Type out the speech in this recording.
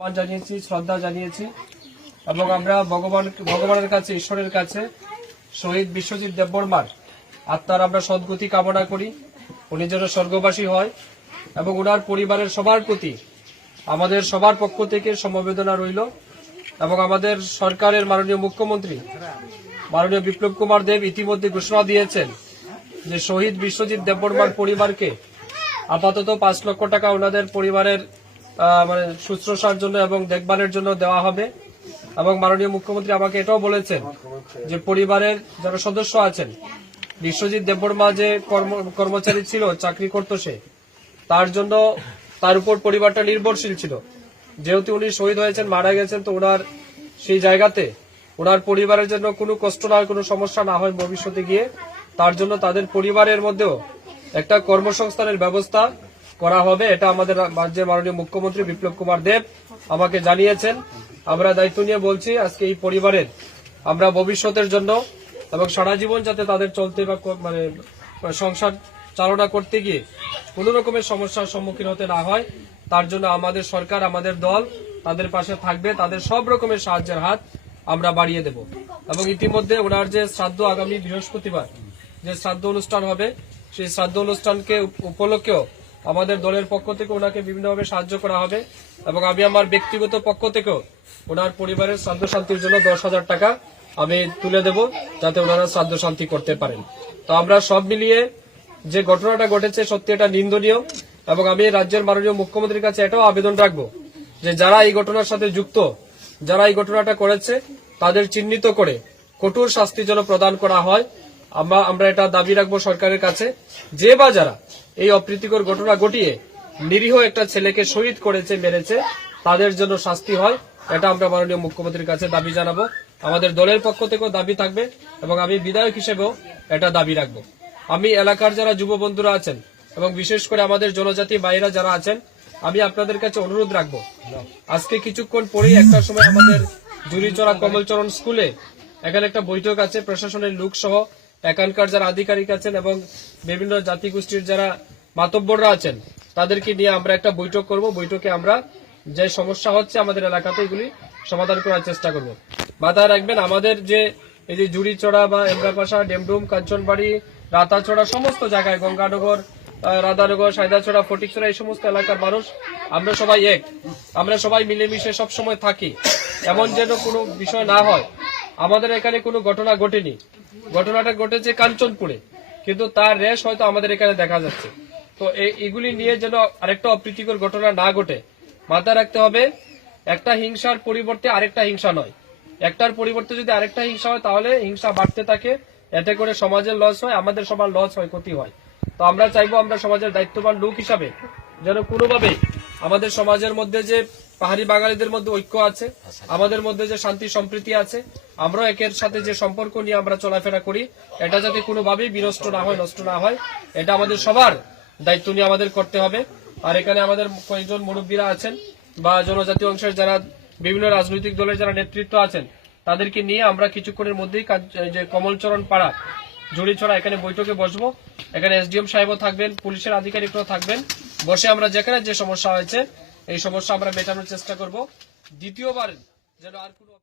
সম্মান জানিয়েছি, শ্রদ্ধা জানিয়েছি এবং আমরা ভগবানের কাছে, ঈশ্বরের কাছে শহীদ বিশ্বজিৎ দেববর্মার আত্মার আমরা সদ্গতি কামনা করি। উনি যেন স্বর্গবাসী হয় এবং ওনার পরিবারের সবার প্রতি আমাদের সবার পক্ষ থেকে সমবেদনা রইল। এবং আমাদের সরকারের মাননীয় মুখ্যমন্ত্রী মাননীয় বিপ্লব কুমার দেব ইতিমধ্যে ঘোষণা দিয়েছেন যে শহীদ বিশ্বজিৎ দেববর্মার পরিবারকে আপাতত 5 লক্ষ টাকা ওনাদের পরিবারের শুশ্রূষার জন্য এবং দেখভালের জন্য দেওয়া হবে। এবং মাননীয় মুখ্যমন্ত্রী আমাকে এটাও বলেছেন যে পরিবারের যারা সদস্য আছেন, বিশ্বজিৎ দেববর্মা যে কর্মচারী ছিল, চাকরি করত, সে তার জন্য তার উপর পরিবারটা নির্ভরশীল ছিল। যেহেতু উনি শহীদ হয়েছেন, মারা গেছেন, তো ওনার সেই জায়গাতে ওনার পরিবারের জন্য কোনো কষ্ট না হয়, কোনো সমস্যা না হয় ভবিষ্যতে গিয়ে, তার জন্য তাদের পরিবারের মধ্যেও একটা কর্মসংস্থানের ব্যবস্থা করা হবে। এটা আমাদের রাজ্যের মাননীয় মুখ্যমন্ত্রী বিপ্লব কুমার দেব আমাকে জানিয়েছেন। আমরা দায়িত্ব নিয়ে বলছি আজকে এই পরিবারের আমরা ভবিষ্যতের জন্য এবং সারা জীবন যাতে তাদের চলতে বা সংসার চালনা করতে গিয়ে কোনো রকমের সমস্যার সম্মুখীন হতে না হয়, তার জন্য আমাদের সরকার, আমাদের দল তাদের পাশে থাকবে। তাদের সব রকমের সাহায্যের হাত আমরা বাড়িয়ে দেব। এবং ইতিমধ্যে ওনার যে শ্রাদ্ধ আগামী বৃহস্পতিবার যে শ্রাদ্ধ অনুষ্ঠান হবে, সেই শ্রাদ্ধ অনুষ্ঠানকে উপলক্ষেও আমাদের দলের পক্ষ থেকে ওনাকে বিভিন্নভাবে সাহায্য করা হবে। এবং আমি আমার ব্যক্তিগত পক্ষ থেকেও ওনার পরিবারের শ্রাদ্ধ শান্তির জন্য 10,000 টাকা আমি তুলে দেব, যাতে ওনারা শ্রাদ্ধ শান্তি করতে পারেন। তো আমরা সব মিলিয়ে যে ঘটনাটা ঘটেছে সত্যি এটা নিন্দনীয়। এবং আমি রাজ্যের মাননীয় মুখ্যমন্ত্রীর কাছে এটাও আবেদন রাখবো যে যারা এই ঘটনার সাথে যুক্ত, যারা এই ঘটনাটা করেছে, তাদের চিহ্নিত করে কঠোর শাস্তি যেন প্রদান করা হয়। আমরা এটা দাবি রাখবো সরকারের কাছে, যে বা যারা এই অপ্রীতিকর ঘটনা ঘটিয়ে নিরীহ একটা ছেলেকে শহীদ করেছে, মেরেছে, তাদের জন্য শাস্তি হয়। এটা আমরা মাননীয় মুখ্যমন্ত্রীর কাছে দাবি জানাবো। আমাদের দলের পক্ষ থেকেও দাবি থাকবে এবং আমি বিধায়ক হিসেবেও এটা দাবি রাখবো। আমি এলাকার যারা যুব বন্ধুরা আছেন এবং বিশেষ করে আমাদের জনজাতি ভাইরা যারা আছেন, আমি আপনাদের কাছে অনুরোধ রাখবো, আজকে কিছুক্ষণ পরেই একটা সময় আমাদের জুরিচড়া কমলচরণ স্কুলে এখানে একটা বৈঠক আছে। প্রশাসনের লোক সহ এখানকার যারা আধিকারিক আছেন এবং বিভিন্ন জাতিগোষ্ঠীর যারা মাতব্বররা আছেন, তাদেরকে নিয়ে আমরা একটা বৈঠক করব। বৈঠকে আমরা যে সমস্যা হচ্ছে আমাদের এলাকাতে এগুলি সমাধান করার চেষ্টা করব। মাথায় রাখবেন, আমাদের যে এই যে জুরিচড়া বা এমরাপাশা, ডেমডুম, কাঞ্চনবাড়ি, রাতাছড়া, সমস্ত জায়গায়, গঙ্গানগর, রাধানগর, সাইদাছড়া, ফটিকছড়া, এই সমস্ত এলাকার মানুষ আমরা সবাই এক। আমরা সবাই মিলেমিশে সব সময় থাকি। এমন যেন কোনো বিষয় না হয় আমাদের এখানে কোনো ঘটনা ঘটেনি। ঘটনাটা ঘটেছে কাঞ্চনপুরে, কিন্তু তার রেশ হয়তো আমাদের এখানে দেখা যাচ্ছে। তো এগুলি নিয়ে যেন আরেকটা অপ্রীতিকর ঘটনা না ঘটে, মাথায় রাখতে হবে একটা হিংসার পরিবর্তে আরেকটা হিংসা নয়। একটার পরিবর্তে যদি আরেকটা হিংসা হয়, তাহলে হিংসা বাড়তে থাকে। এতে করে সমাজের লস হয়, আমাদের সবার লস হয়, ক্ষতি হয়। তো আমরা চাইবো আমরা সমাজের দায়িত্ববান লোক হিসাবে যেন কোনোভাবে আমাদের সমাজের মধ্যে যে পাহাড়ি বাঙালিদের মধ্যে ঐক্য আছে, আমাদের মধ্যে যে শান্তি সম্প্রীতি আছে, আমরা একের সাথে যে সম্পর্ক নিয়ে আমরা চলাফেরা করি, এটা যাতে কোনোভাবেই বিনষ্ট না হয়, নষ্ট না হয়, এটা আমাদের সবার দায়িত্ব নিয়ে আমাদের করতে হবে। আর এখানে আমাদের কয়েকজন মুরব্বীরা আছেন বা জনজাতি অংশের যারা বিভিন্ন রাজনৈতিক দলের যারা নেতৃত্ব আছেন, তাদেরকে নিয়ে আমরা কিছুক্ষণের মধ্যেই যে কমলচরণ পাড়া জুরিছড়া এখানে বৈঠকে বসবো। এখানে এসডিএম সাহেবও থাকবেন, পুলিশের আধিকারিকরাও থাকবেন। বসে আমরা যেখানে যে সমস্যা হয়েছে এই সমস্যা আমরা মেটানোর চেষ্টা করব। দ্বিতীয়বার যেন আর কোনো